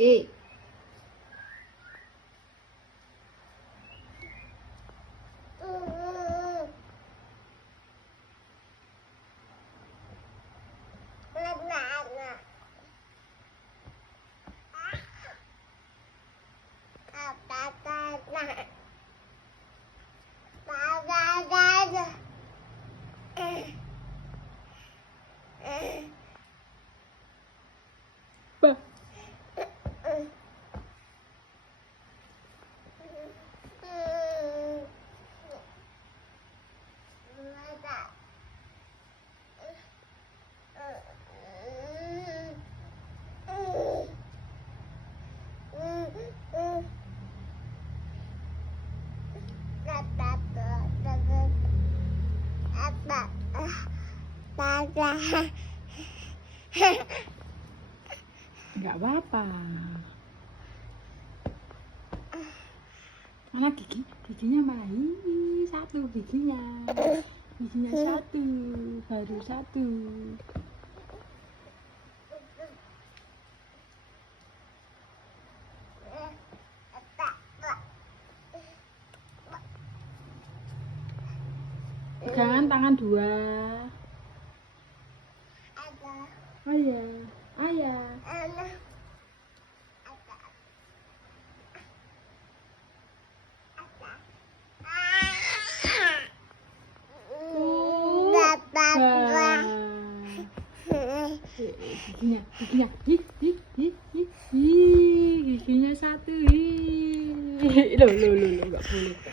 Eh. Ba. Enggak apa-apa. Mana giginya baik, satu giginya satu, baru satu. Pegangan tangan dua. Ayah. Giginya, giginya satu. Loh, nggak boleh.